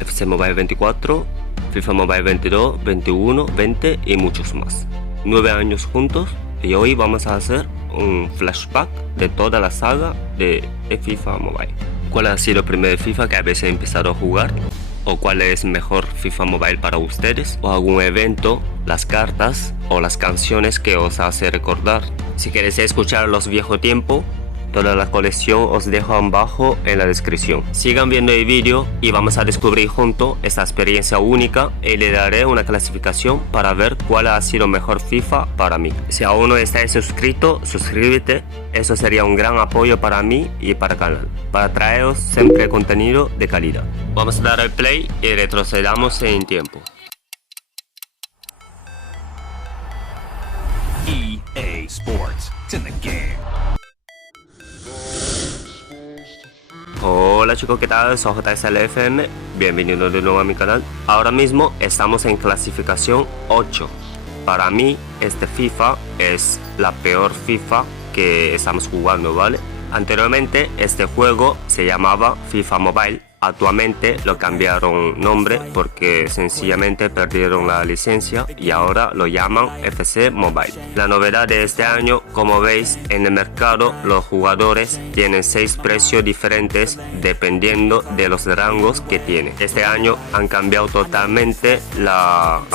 FC Mobile 24, FIFA Mobile 22, 21, 20 y muchos más. 9 años juntos y hoy vamos a hacer un flashback de toda la saga de FIFA Mobile. ¿Cuál ha sido el primer FIFA que habéis empezado a jugar? ¿O cuál es mejor FIFA Mobile para ustedes? ¿O algún evento, las cartas o las canciones que os hace recordar? Si queréis escuchar los viejos tiempos, toda la colección os dejo abajo en la descripción. Sigan viendo el vídeo y vamos a descubrir juntos esta experiencia única y le daré una clasificación para ver cuál ha sido mejor FIFA para mí. Si aún no estáis suscrito, suscríbete, eso sería un gran apoyo para mí y para el canal, para traeros siempre contenido de calidad. Vamos a dar al play y retrocedamos en tiempo. EA Sports, it's in the game. Hola chicos, ¿qué tal? Soy JSLFM, bienvenidos de nuevo a mi canal. Ahora mismo estamos en clasificación 8. Para mí este FIFA es la peor FIFA que estamos jugando, ¿vale? Anteriormente este juego se llamaba FIFA Mobile. Actualmente lo cambiaron nombre porque sencillamente perdieron la licencia y ahora lo llaman FC Mobile. La novedad de este año, como veis en el mercado, los jugadores tienen 6 precios diferentes dependiendo de los rangos que tienen. Este año han cambiado totalmente el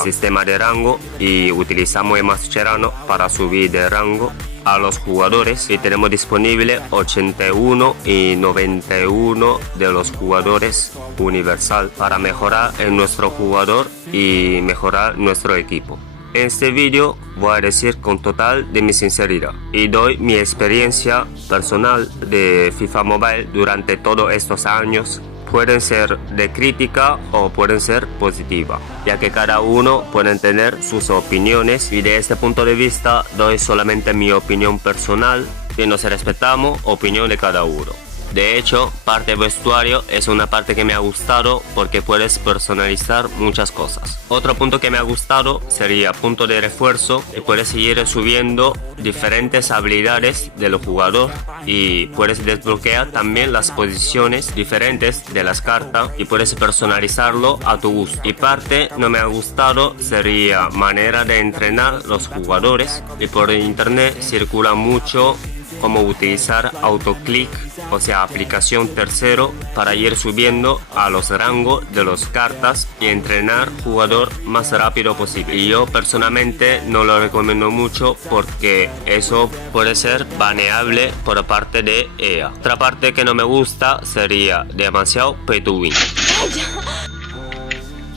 sistema de rango y utilizamos el Mascherano para subir de rango a los jugadores y tenemos disponible 81 y 91 de los jugadores universal para mejorar en nuestro jugador y mejorar nuestro equipo. En este vídeo voy a decir con total de mi sinceridad y doy mi experiencia personal de FIFA Mobile durante todos estos años. Pueden ser de crítica o pueden ser positiva, ya que cada uno puede tener sus opiniones y de este punto de vista doy solamente mi opinión personal y nos respetamos opinión de cada uno. De hecho, parte del vestuario es una parte que me ha gustado porque puedes personalizar muchas cosas. Otro punto que me ha gustado sería punto de refuerzo y puedes seguir subiendo diferentes habilidades del jugador y puedes desbloquear también las posiciones diferentes de las cartas y puedes personalizarlo a tu gusto. Y parte no me ha gustado sería manera de entrenar los jugadores y por internet circula mucho cómo utilizar autoclick, o sea aplicación tercero para ir subiendo a los rangos de las cartas y entrenar jugador más rápido posible. Y yo personalmente no lo recomiendo mucho porque eso puede ser baneable por parte de EA. Otra parte que no me gusta sería demasiado pay to win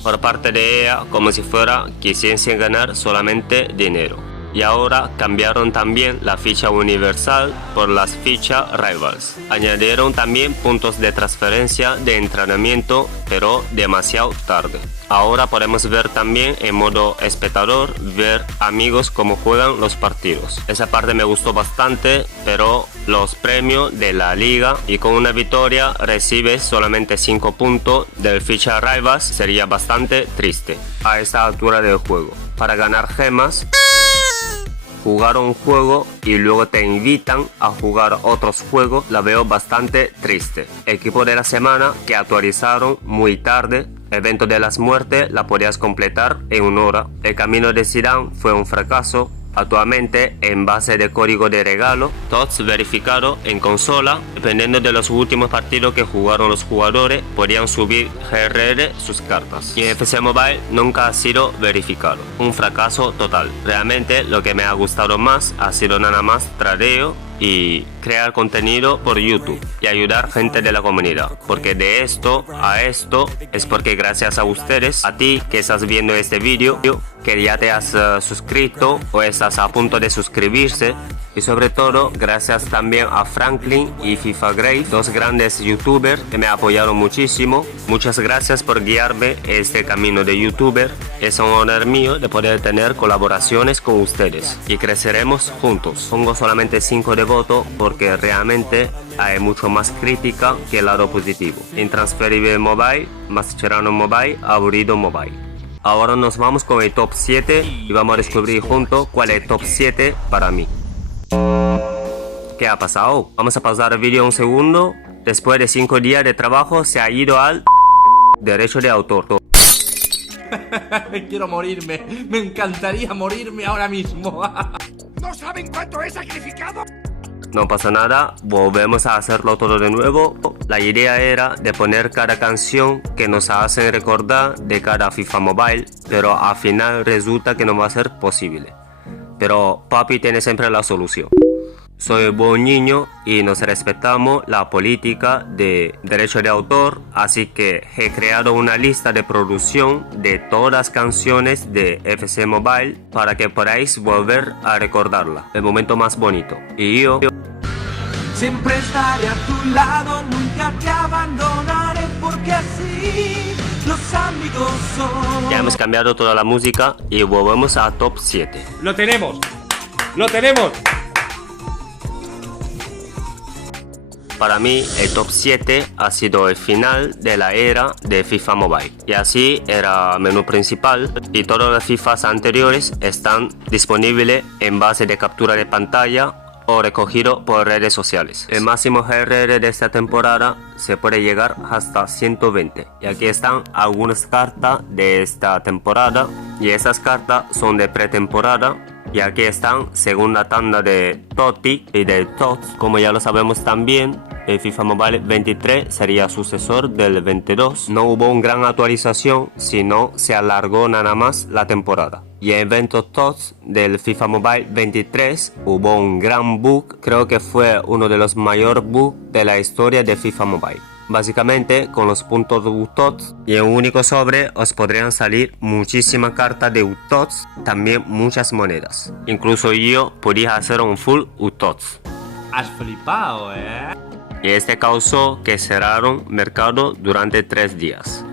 por parte de EA, como si fuera quisiesen ganar solamente dinero. Y ahora cambiaron también la ficha universal por las fichas rivals. Añadieron también puntos de transferencia de entrenamiento, pero demasiado tarde. Ahora podemos ver también en modo espectador, ver amigos cómo juegan los partidos. Esa parte me gustó bastante, pero los premios de la liga y con una victoria recibes solamente 5 puntos del ficha rivals sería bastante triste a esta altura del juego. Para ganar gemas, jugar un juego y luego te invitan a jugar otros juegos, la veo bastante triste. Equipo de la semana que actualizaron muy tarde. Evento de las muertes la podías completar en 1 hora. El camino de Zidane fue un fracaso. Actualmente en base de código de regalo, todos verificados en consola, dependiendo de los últimos partidos que jugaron los jugadores, podían subir GRR sus cartas. Y en FC Mobile nunca ha sido verificado. Un fracaso total. Realmente lo que me ha gustado más ha sido nada más tradeo y crear contenido por YouTube y ayudar gente de la comunidad, porque de esto a esto es porque gracias a ustedes, a ti que estás viendo este vídeo, que ya te has suscrito o estás a punto de suscribirse, y sobre todo gracias también a Franklin y FIFA Grave, dos grandes youtubers que me apoyaron muchísimo. Muchas gracias por guiarme este camino de youtuber. Es un honor mío de poder tener colaboraciones con ustedes y creceremos juntos. Pongo solamente 5 de voto porque realmente hay mucho más crítica que el lado positivo. Intransferible Mobile, Mascherano Mobile, Aburrido Mobile. Ahora nos vamos con el top 7 y vamos a descubrir juntos cuál es el top 7 para mí. ¿Qué ha pasado? Vamos a pausar el vídeo un segundo. Después de 5 días de trabajo se ha ido al... derecho de autor. Quiero morirme. Me encantaría morirme ahora mismo. ¿No saben cuánto he sacrificado? No pasa nada, volvemos a hacerlo todo de nuevo. La idea era de poner cada canción que nos hacen recordar de cada FIFA Mobile, pero al final resulta que no va a ser posible. Pero papi tiene siempre la solución. Soy buen niño y nos respetamos la política de derecho de autor, así que he creado una lista de producción de todas las canciones de FC Mobile para que podáis volver a recordarla, el momento más bonito. Y yo siempre estaré a tu lado, nunca te abandonaré, porque así los amigos son. ya hemos cambiado toda la música y volvemos a top 7. ¡Lo tenemos! ¡Lo tenemos! Para mí el top 7 ha sido el final de la era de FIFA Mobile. Y así era el menú principal y todas las FIFAs anteriores están disponibles en base de captura de pantalla o recogido por redes sociales. El máximo GRR de esta temporada se puede llegar hasta 120. Y aquí están algunas cartas de esta temporada. Y esas cartas son de pretemporada. Y aquí están segunda tanda de Totti y de Tots. Como ya lo sabemos también, el FIFA Mobile 23 sería sucesor del 22. No hubo una gran actualización, sino se alargó nada más la temporada. Y en el evento Tots del FIFA Mobile 23 hubo un gran bug. Creo que fue uno de los mayores bugs de la historia de FIFA Mobile. Básicamente, con los puntos de UTOTS y en un único sobre os podrían salir muchísimas cartas de UTOTS, también muchas monedas. Incluso yo podía hacer un full UTOTS. Has flipado, Y este causó que cerraron mercado durante 3 días.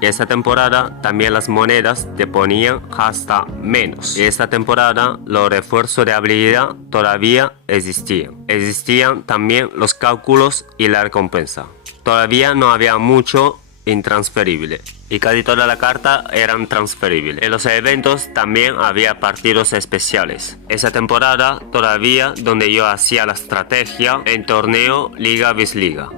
Y esta temporada también las monedas te ponían hasta menos. Y esta temporada los refuerzos de habilidad todavía existían. Existían también los cálculos y la recompensa. Todavía no había mucho intransferible y casi toda la carta eran transferibles. En los eventos también había partidos especiales. Esa temporada todavía donde yo hacía la estrategia en torneo Liga vs Liga.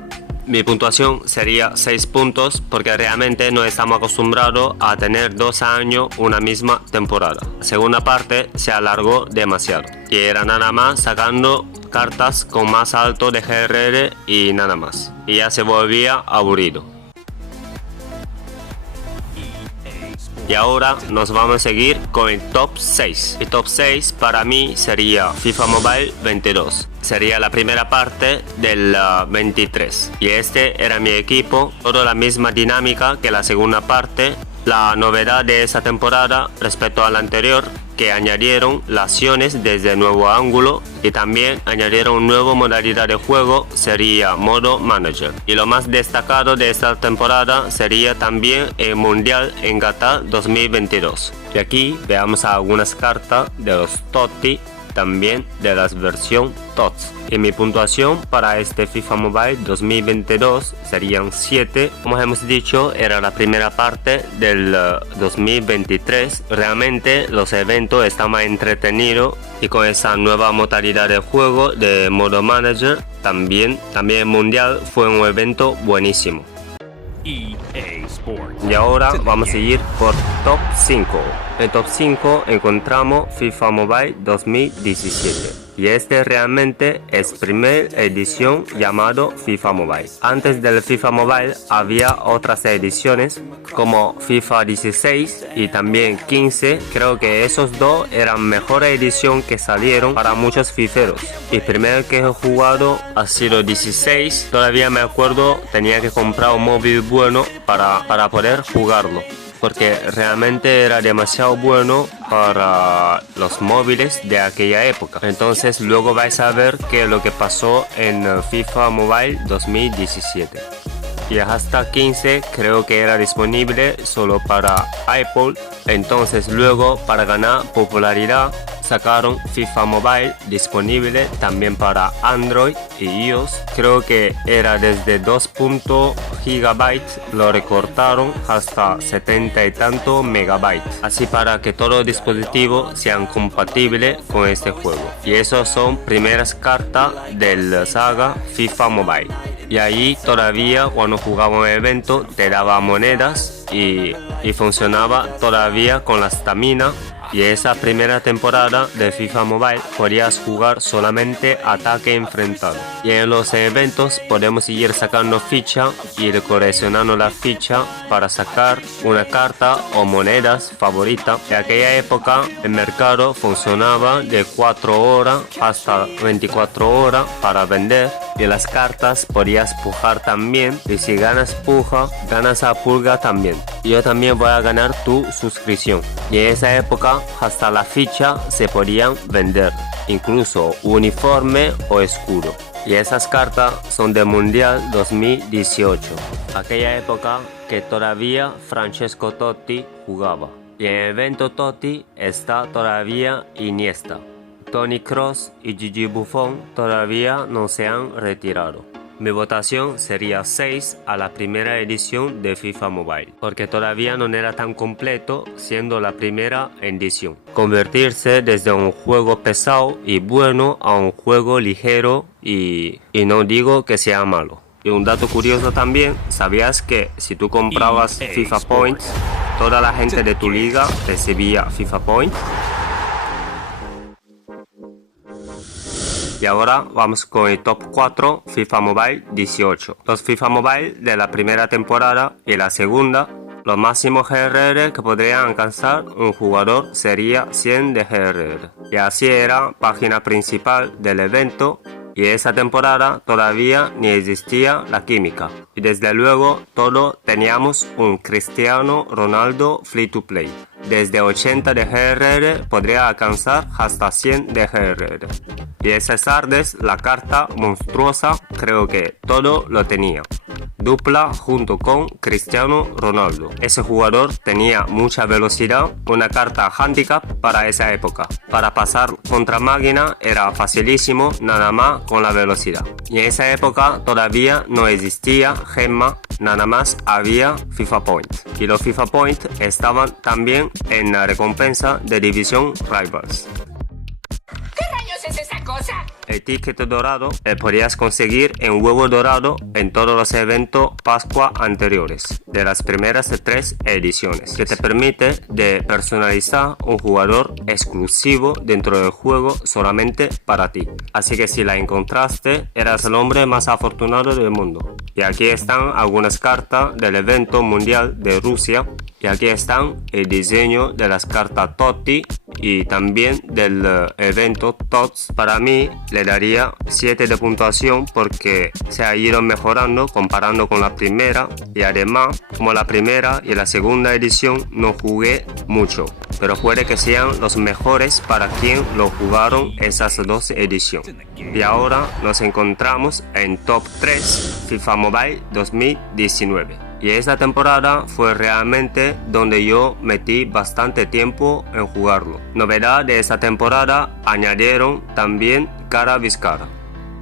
Mi puntuación sería 6 puntos porque realmente no estamos acostumbrados a tener 2 años una misma temporada. La segunda parte se alargó demasiado y era nada más sacando cartas con más alto de GRR y nada más. Y ya se volvía aburrido. Y ahora nos vamos a seguir con el top 6. El top 6 para mí sería FIFA Mobile 22. Sería la primera parte del 23. Y este era mi equipo. Toda la misma dinámica que la segunda parte. La novedad de esa temporada respecto a la anterior, que añadieron las acciones desde nuevo ángulo y también añadieron una nueva modalidad de juego, sería modo manager. Y lo más destacado de esta temporada sería también el mundial en Qatar 2022. Y aquí veamos algunas cartas de los Totti, también de la versión TOTS. Y mi puntuación para este FIFA Mobile 2022 serían 7. Como hemos dicho, era la primera parte del 2023. Realmente los eventos están más entretenidos y con esa nueva modalidad de juego de modo manager también el mundial fue un evento buenísimo. EA Sports. Y ahora vamos a seguir por top 5. En top 5 encontramos FIFA Mobile 2017. Y este realmente es primera edición llamado FIFA Mobile. Antes del FIFA Mobile había otras ediciones como FIFA 16 y también 15. Creo que esos dos eran mejor edición que salieron para muchos fiferos. Y el primero que he jugado ha sido 16. Todavía me acuerdo, tenía que comprar un móvil bueno para poder jugarlo, porque realmente era demasiado bueno para los móviles de aquella época. Entonces luego vais a ver qué es lo que pasó en FIFA Mobile 2017. Y hasta 15 creo que era disponible solo para iPod. Entonces luego, para ganar popularidad, sacaron FIFA Mobile disponible también para Android y iOS. Creo que era desde 2 GB, lo recortaron hasta 70 y tanto megabytes, así para que todos los dispositivos sean compatibles con este juego. Y esos son primeras cartas del saga FIFA Mobile. Y ahí todavía cuando jugaba un evento te daba monedas y funcionaba todavía con la estamina. Y esa primera temporada de FIFA Mobile podías jugar solamente ataque enfrentado. Y en los eventos podemos ir sacando ficha y ir coleccionando la ficha para sacar una carta o monedas favorita. En aquella época el mercado funcionaba de 4 horas hasta 24 horas para vender. Y las cartas podías pujar también. Y si ganas puja, ganas a pulga también. Y yo también voy a ganar tu suscripción. Y en esa época hasta la ficha se podían vender, incluso uniforme o escudo. Y esas cartas son de Mundial 2018, aquella época que todavía Francesco Totti jugaba. Y en el evento Totti está todavía Iniesta. Toni Kroos y Gigi Buffon todavía no se han retirado. Mi votación sería 6 a la primera edición de FIFA Mobile, porque todavía no era tan completo siendo la primera edición. Convertirse desde un juego pesado y bueno a un juego ligero y no digo que sea malo. Y un dato curioso también, ¿sabías que si tú comprabas FIFA Points, toda la gente de tu liga recibía FIFA Points? Y ahora vamos con el top 4 FIFA Mobile 18. Los FIFA Mobile de la primera temporada y la segunda, los máximos GRR que podría alcanzar un jugador sería 100 de GRR. Y así era página principal del evento. Y esa temporada todavía ni existía la química. Y desde luego todos teníamos un Cristiano Ronaldo free to play. Desde 80 de GRR podría alcanzar hasta 100 de GRR. Y ese Sardes, la carta monstruosa, creo que todo lo tenía. Dupla junto con Cristiano Ronaldo. Ese jugador tenía mucha velocidad, una carta handicap para esa época. Para pasar contra máquina era facilísimo, nada más con la velocidad. Y en esa época todavía no existía Gemma, nada más había FIFA Point. Y los FIFA Point estaban también en la recompensa de División Rivals. ¿Qué rayos es esa cosa? El ticket dorado podías conseguir en huevo dorado en todos los eventos Pascua anteriores de las primeras 3 ediciones, que te permite de personalizar un jugador exclusivo dentro del juego solamente para ti. Así que si la encontraste, eras el hombre más afortunado del mundo. Y aquí están algunas cartas del evento mundial de Rusia. Y aquí están el diseño de las cartas Totti y también del evento TOTS. Para mí le daría 7 de puntuación porque se ha ido mejorando comparando con la primera. Y además, como la primera y la segunda edición no jugué mucho, pero puede que sean los mejores para quien lo jugaron esas 2 ediciones. Y ahora nos encontramos en top 3 FIFA Mobile 2019. Y esta temporada fue realmente donde yo metí bastante tiempo en jugarlo. Novedad de esta temporada, añadieron también cara Vizcara,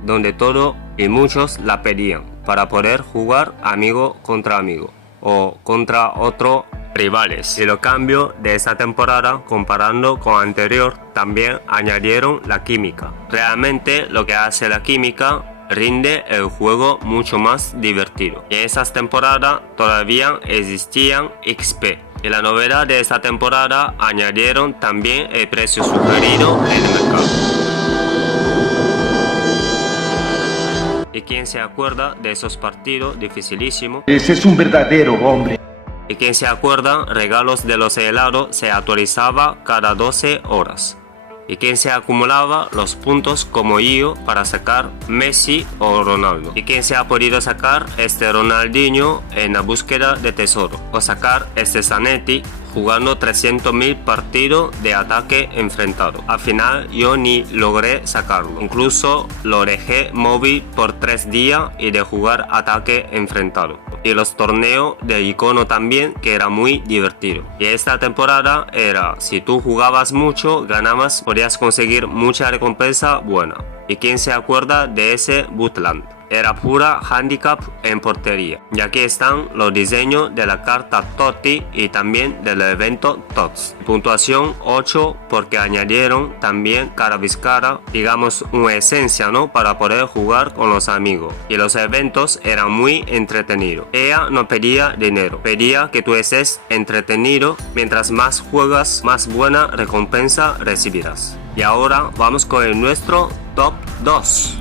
donde todo y muchos la pedían para poder jugar amigo contra amigo o contra otros rivales. Y lo cambio de esta temporada comparando con anterior, también añadieron la química. Realmente lo que hace la química rinde el juego mucho más divertido. Y en esas temporadas todavía existían XP. Y la novedad de esta temporada, añadieron también el precio sugerido en el mercado. ¿Y quién se acuerda de esos partidos dificilísimos? Ese es un verdadero hombre. ¿Y quién se acuerda? Regalos de los helados se actualizaba cada 12 horas. ¿Y quién se acumulaba los puntos como yo para sacar Messi o Ronaldo? ¿Y quién se ha podido sacar este Ronaldinho en la búsqueda de tesoro? O sacar este Zanetti jugando 300.000 partidos de ataque enfrentado. Al final yo ni logré sacarlo. Incluso lo dejé móvil por 3 días y de jugar ataque enfrentado. Y los torneos de icono también, que era muy divertido. Y esta temporada era, si tú jugabas mucho, ganabas, podías conseguir mucha recompensa buena. ¿Y quién se acuerda de ese Bootland? era pura handicap en portería. Y aquí están los diseños de la carta Totti y también del evento TOTS. Puntuación 8 porque añadieron también cara viscara, digamos una esencia, ¿no? Para poder jugar con los amigos. Y los eventos eran muy entretenidos. Ella no pedía dinero, pedía que tú estés entretenido. Mientras más juegas, más buena recompensa recibirás. Y ahora vamos con nuestro top 2.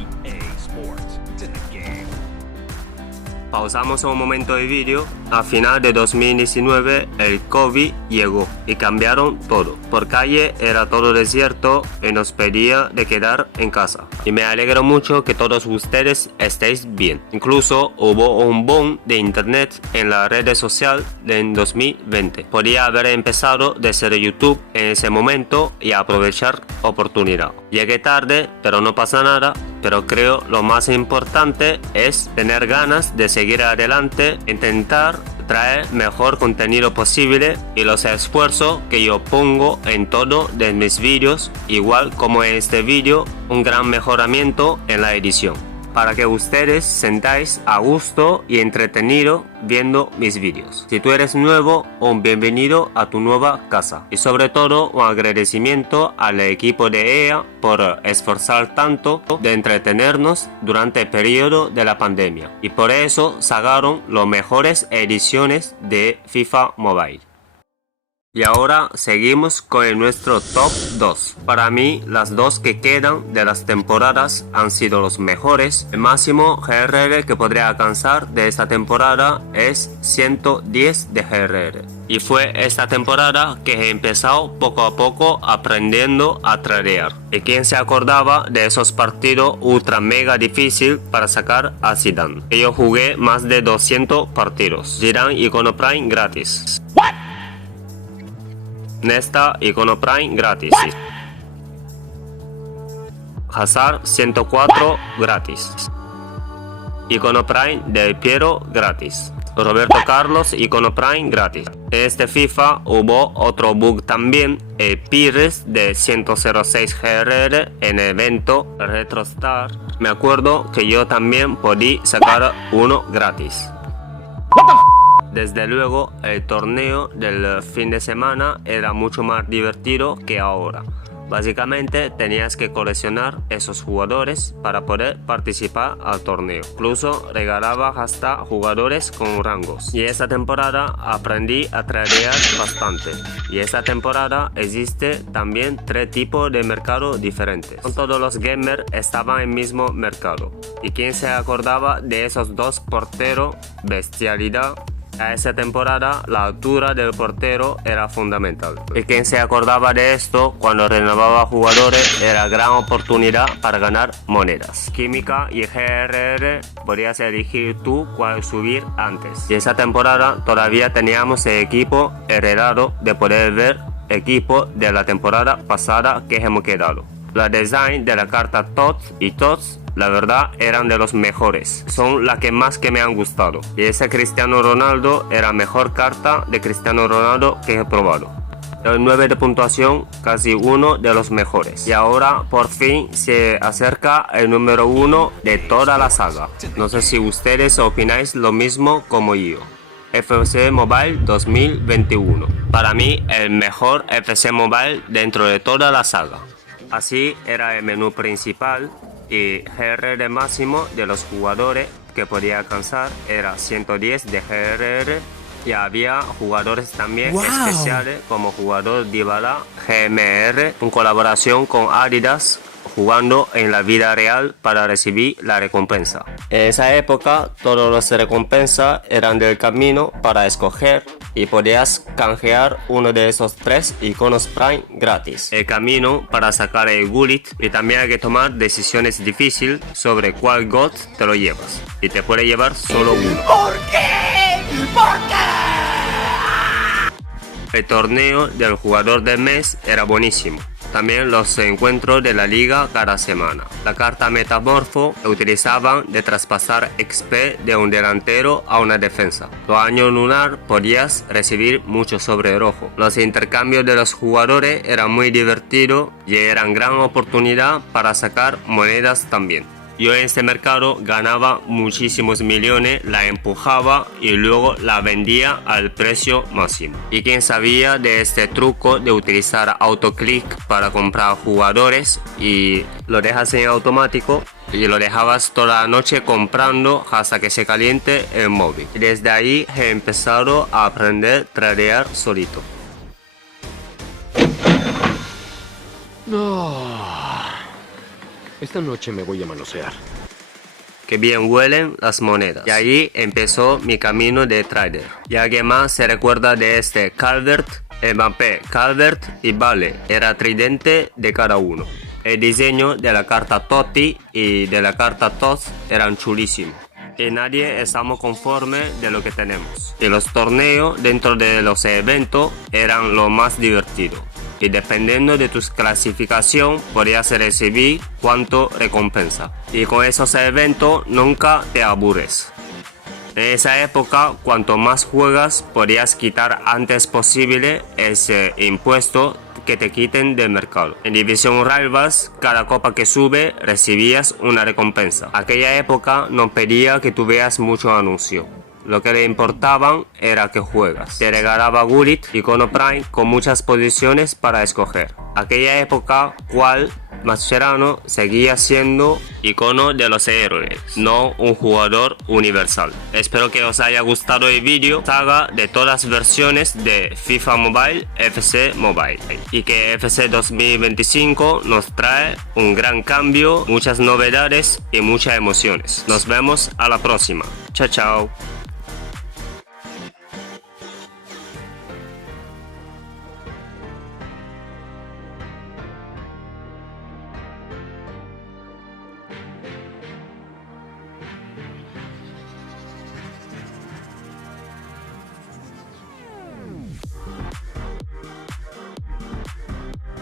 Pausamos un momento el vídeo. A final de 2019 el COVID llegó y cambiaron todo. Por calle era todo desierto y nos pedía de quedar en casa. Y me alegro mucho que todos ustedes estéis bien. Incluso hubo un boom de internet en las redes sociales en 2020. Podía haber empezado desde YouTube en ese momento y aprovechar oportunidad. Llegué tarde, pero no pasa nada. Pero creo lo más importante es tener ganas de seguir adelante, intentar traer mejor contenido posible y los esfuerzos que yo pongo en todo de mis vídeos, igual como en este vídeo, un gran mejoramiento en la edición, para que ustedes sentáis a gusto y entretenido viendo mis vídeos. Si tú eres nuevo, un bienvenido a tu nueva casa. Y sobre todo, un agradecimiento al equipo de EA por esforzar tanto de entretenernos durante el periodo de la pandemia. Y por eso sacaron las mejores ediciones de FIFA Mobile. Y ahora seguimos con nuestro top 2. Para mí, las dos que quedan de las temporadas han sido los mejores. El máximo GRR que podría alcanzar de esta temporada es 110 de GRR. Y fue esta temporada que he empezado poco a poco aprendiendo a tradear. ¿Y quién se acordaba de esos partidos ultra mega difícil para sacar a Zidane? Que yo jugué más de 200 partidos. Zidane Icono Prime gratis. Nesta Icono Prime gratis. Hazard 104 gratis. Icono Prime Del Piero gratis. Roberto Carlos Icono Prime gratis. En este FIFA hubo otro bug también, el Pires de 106 GRR en el evento RetroStar. Me acuerdo que yo también podía sacar uno gratis. Desde luego, el torneo del fin de semana era mucho más divertido que ahora. Básicamente tenías que coleccionar esos jugadores para poder participar al torneo. Incluso regalaba hasta jugadores con rangos. Y esta temporada aprendí a tradear bastante. Y esta temporada existe también 3 tipos de mercado diferentes. No todos los gamers estaban en el mismo mercado. ¿Y quién se acordaba de esos 2 porteros? Bestialidad. A esa temporada la altura del portero era fundamental. Y quien se acordaba de esto, cuando renovaba jugadores era gran oportunidad para ganar monedas. Química y GRR podías elegir tú cuál subir antes. Y esa temporada todavía teníamos el equipo heredado de poder ver equipo de la temporada pasada que hemos quedado. La design de la carta TOTS y TOTS, la verdad, eran de los mejores. Son las que más me han gustado. Y ese Cristiano Ronaldo era mejor carta de Cristiano Ronaldo que he probado. El 9 de puntuación, casi uno de los mejores. Y ahora por fin se acerca el número 1 de toda la saga. No sé si ustedes opináis lo mismo como yo. FC Mobile 2021. Para mí el mejor FC Mobile dentro de toda la saga. Así era el menú principal. Y GRR máximo de los jugadores que podía alcanzar era 110 de GRR. Y había jugadores también especiales como jugador Dybala GMR en colaboración con Adidas, jugando en la vida real para recibir la recompensa. En esa época todas las recompensas eran del camino para escoger y podías canjear uno de esos 3 iconos Prime gratis. El camino para sacar el Gullit, y también hay que tomar decisiones difíciles sobre cuál God te lo llevas. Y te puede llevar solo uno. ¿Por qué? ¿Por qué? El torneo del jugador del mes era buenísimo. También los encuentros de la liga cada semana. La carta Metamorfo utilizaban de traspasar XP de un delantero a una defensa. Los años lunar podías recibir mucho sobre rojo. Los intercambios de los jugadores eran muy divertidos y eran gran oportunidad para sacar monedas también. Yo en este mercado ganaba muchísimos millones, la empujaba y luego la vendía al precio máximo. Y quien sabía de este truco de utilizar autoclick para comprar jugadores y lo dejas en automático y lo dejabas toda la noche comprando hasta que se caliente el móvil. Y desde ahí he empezado a aprender a tradear solito. No. Esta noche me voy a manosear. Que bien huelen las monedas. Y ahí empezó mi camino de trader. ¿Y alguien más se recuerda de este Calvert, Mbappé, Calvert y Vale? Era tridente de cada uno. El diseño de la carta Totti y de la carta TOS eran chulísimos. Y nadie estamos conformes de lo que tenemos. Y los torneos dentro de los eventos eran lo más divertido. Y dependiendo de tu clasificación podías recibir cuánto recompensa. Y con esos eventos nunca te aburres. En esa época, cuanto más juegas, podías quitar antes posible ese impuesto que te quiten del mercado. En División Rivals, cada copa que sube recibías una recompensa. Aquella época no pedía que tuvieras mucho anuncio. Lo que le importaban era que juegas. Te regalaba Gullit, icono Prime con muchas posiciones para escoger. Aquella época, cual Mascherano seguía siendo icono de los héroes, no un jugador universal. Espero que os haya gustado el vídeo, saga de todas las versiones de FIFA Mobile, FC Mobile. Y que FC 2025 nos trae un gran cambio, muchas novedades y muchas emociones. Nos vemos a la próxima. Chao, chao.